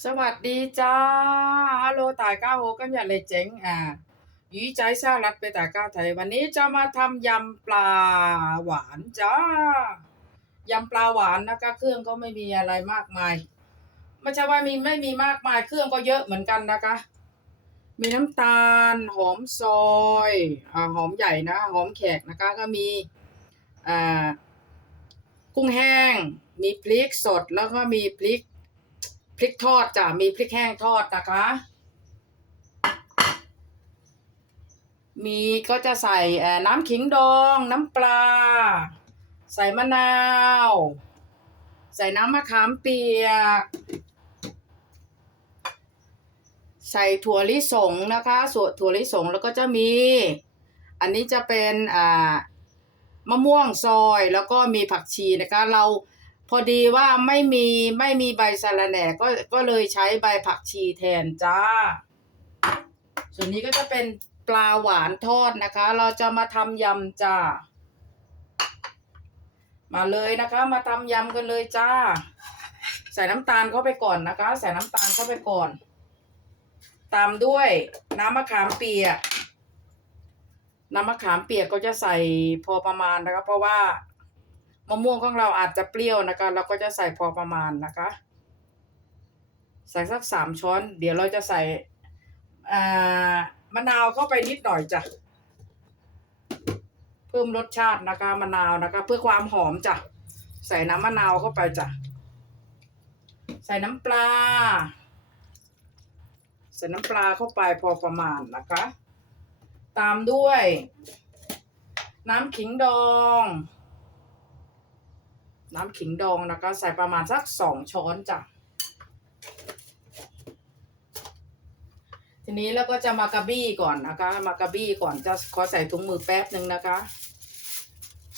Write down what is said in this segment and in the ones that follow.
สวัสดีจ้าฮัลโหลตายก้าโฮกันอย่าเลยเจ๋งอ่ายีใจสารัดไปตายก้าไทย วันนี้จะมาทำยำปลาหวานจ้ายำปลาหวานนะคะเครื่องก็ไม่มีอะไรมากมายไม่ใช่ว่ามีไม่มีมากมายเครื่องก็เยอะเหมือนกันนะคะ มีน้ำตาลหอมซอยอ่าหอมใหญ่นะ หอมแขกนะคะก็มีอ่ากุ้งแห้ง มีพริกสดแล้วก็มีพริก ริกทอดจ้ะมีพริกแห้งทอดนะคะ มีก็จะใส่น้ำขิงดอง น้ำปลา ใส่มะนาว ใส่น้ำมะขามเปียก ใส่ถั่วลิสงนะคะส่วนถั่วลิสงแล้วก็จะมี อันนี้จะเป็นอ่ามะม่วงซอยแล้วก็มีผักชีนะคะ เรา พอดีว่าไม่มีไม่มีใบสะระแหน่ก็ก็เลยใช้ใบผักชีแทนจ้า ส่วนนี้ก็จะเป็นปลาหวานทอดนะคะ เราจะมาทำยำจ้า มาเลยนะคะ มาทำยำกันเลยจ้า ใส่น้ำตาลเข้าไปก่อนนะคะ ใส่น้ำตาลเข้าไปก่อน ตามด้วยน้ำมะขามเปียก น้ำมะขามเปียกก็จะใส่พอประมาณนะคะ เพราะว่า มะม่วงของเราอาจจะเปรี้ยวนะคะ เราก็จะใส่พอประมาณนะคะ ใส่สักสามช้อน เดี๋ยวเราจะใส่มะนาวเข้าไปนิดหน่อยจ้ะเพิ่มรสชาตินะคะมะนาวนะคะ เพื่อความหอมจ้ะใส่น้ำมะนาวเข้าไปจ้ะใส่น้ำปลา ใส่น้ำปลาเข้าไปพอประมาณนะคะ ตามด้วย น้ำขิงดอง น้ำขิงดองนะคะใส่ประมาณสักสองช้อนจ้ะ ทีนี้แล้วก็จะมากระบี้ก่อนนะคะ มากระบี้ก่อนจะขอใส่ถุงมือแป๊บหนึ่งนะคะ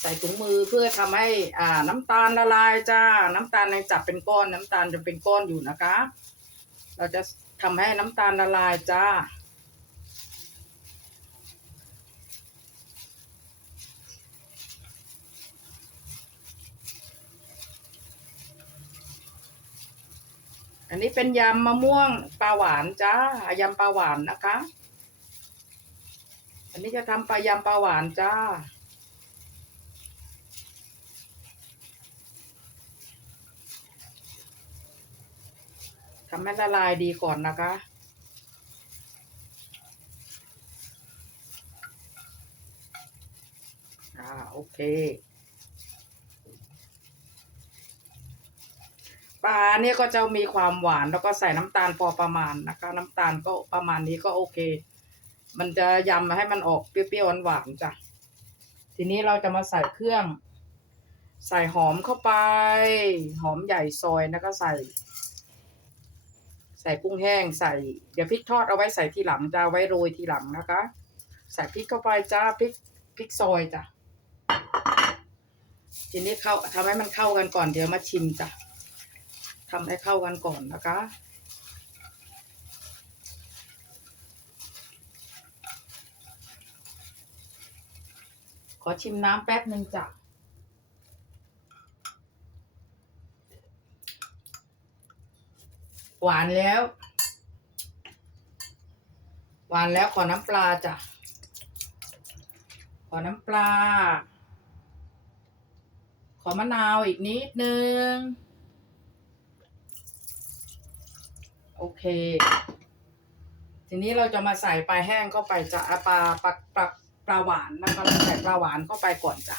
ใส่ถุงมือเพื่อทำให้อ่าน้ำตาลละลายจ้า น้ำตาลยังจับเป็นก้อนน้ำตาลจะเป็นก้อนอยู่นะคะ เราจะทำให้น้ำตาลละลายจ้า อันนี้เป็นยำมะม่วงปลาหวานจ้ายำปลาหวานนะคะ อันนี้จะทำปลายำปลาหวานจ้า ทำให้ละลายดีก่อนนะคะอ่าโอเค ปลาเนี่ยก็จะมีความหวานแล้วก็ใส่น้ำตาลพอประมาณนะคะ น้ำตาลก็ประมาณนี้ก็โอเค มันจะยำให้มันออกเปรี้ยวๆหวานๆจ้ะทีนี้เราจะมาใส่เครื่อง ใส่หอมเข้าไป หอมใหญ่ซอยแล้วก็ใส่ ใส่กุ้งแห้งใส่ เดี๋ยวพริกทอดเอาไว้ใส่ทีหลังจะเอาไว้โรยทีหลังนะคะ ใส่พริกเข้าไปจ้าพริกพริกซอยจ้ะทีนี้เข้าทำให้มันเข้ากันก่อนเดี๋ยวมาชิมจ้ะ ทำให้เข้ากันก่อนนะคะ ขอชิมน้ำแป๊บหนึ่งจ้ะหวานแล้ว หวานแล้วขอน้ำปลาจ้ะ ขอน้ำปลา ขอมะนาวอีกนิดนึง โอเค ทีนี้เราจะมาใส่ปลาแห้งเข้าไปจะอะปลาปลาปลาปลาหวานนะคะเราใส่ปลาหวานเข้าไปก่อนจ้ะ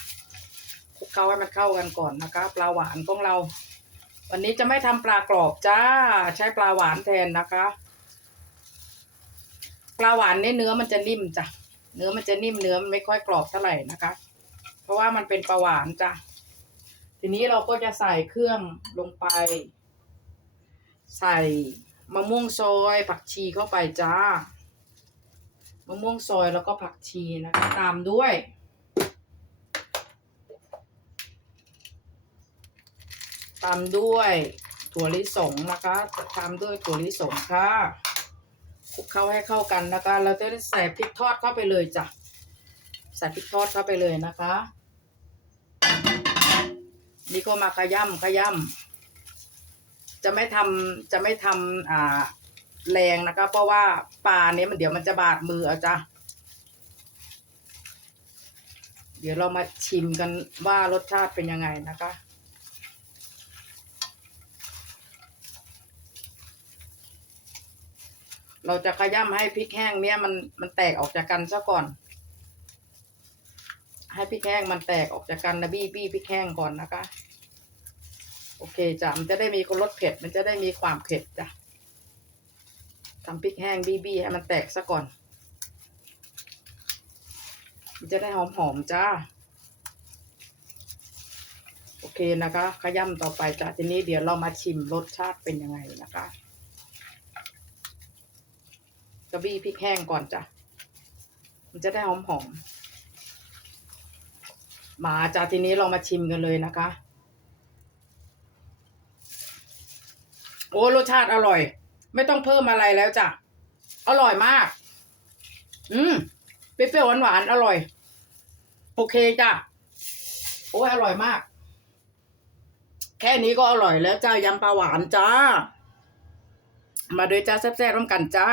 คลุกเคล้าให้มันเข้ากันก่อนนะคะ ปลาหวานของเรา วันนี้จะไม่ทำปลากรอบจ้า ใช้ปลาหวานแทนนะคะ ปลาหวานเนี่ยเนื้อมันจะนิ่มจ้ะเนื้อมันจะนิ่มเนื้อมันไม่ค่อยกรอบเท่าไหร่นะคะ เพราะว่ามันเป็นปลาหวานจ้ะทีนี้เราก็จะใส่เครื่องลงไป ใส่ มะม่วงซอยผักชีเข้าไปจ้ามะม่วงซอยแล้วก็ผักชีนะคะตามด้วย ตามด้วยถั่วลิสงนะคะตามด้วยถั่วลิสงค่ะคลุกเข้าให้เข้ากันนะคะ เราจะใส่พริกทอดเข้าไปเลยจ้ะใส่พริกทอดเข้าไปเลยนะคะ นี่ก็มาขย่ำขย่ำ จะไม่ทำจะไม่ทำอ่าแรงนะคะ เพราะว่าปลาเนี้ยมันเดี๋ยวมันจะบาดมือเอาจ้ะเดี๋ยวเรามาชิมกันว่ารสชาติเป็นยังไงนะคะเราจะขย้ำให้พริกแห้งเนี้ยมันมันแตกออกจากกันซะก่อน ให้พริกแห้งมันแตกออกจากกันนะบี้บี้พริกแห้งก่อนนะคะ โอเคจ้ะมันจะได้มีรสเผ็ด มันจะได้มีความเผ็ดจ้ะทำพริกแห้งบี้บี้ให้มันแตกซะก่อน มันจะได้หอมหอมๆจ้า โอเคนะคะ ขย้ำต่อไปจ้ะทีนี้เดี๋ยวเรามาชิมรสชาติเป็นยังไงนะคะกระบี้พริกแห้งก่อนจ้ะ มันจะได้หอมหอมๆมาจ้ะทีนี้เรามาชิมกันเลยนะคะ โอ้รสชาติอร่อย ไม่ต้องเพิ่มอะไรแล้วจ้ะ อร่อยมาก อืมเปรี้ยวหวานๆอร่อย โอเคจ้ะ โอ้ยอร่อยมาก แค่นี้ก็อร่อยแล้วจ้ายำปลาหวานจ้า มาด้วยจ้าแซ่บๆร่วมกันจ้า